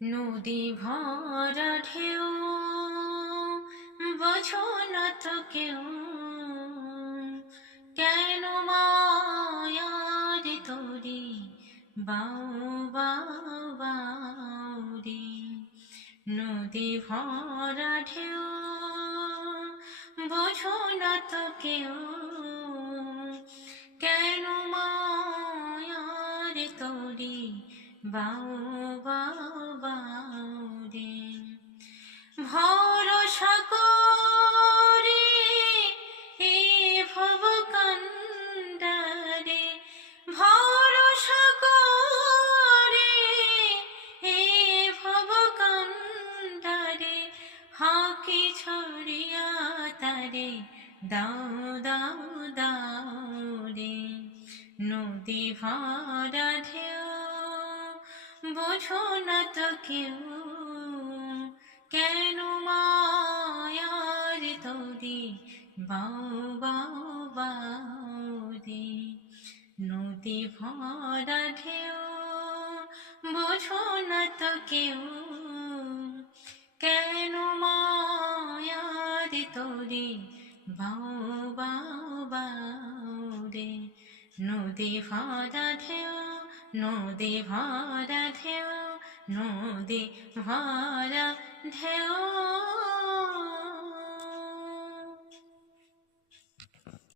নদী ভরা ঢেউ বোঝো না তো কেউ, কেন মায়ার তোরে বাউ বাউ বাউ রে। নদী ভরা ঢেউ বোঝো না তো কেউ, কেন মায়ার তোরে বাউ বাউ বাউ রে। ভরসা করে এই ভব কান্ডারে, ভরসা করে এই ভব কান্ডারে, হাঁকি ছড়িয়া তারে দাও দাও দাও রে। নদী ভরা ঢেউ বোঝো না তো কেউ, কেন মায়ার তোরে বাউ বাউ বাউ রে। নদী ভরা ঢেউ বোঝো না তো কেউ, কেন মায়ার তোরে বাউ বাউ বাউ রে। নদী ভরা ঢেউ, নদী ভরা ঢেউ, নদী ভরা ঢেউ।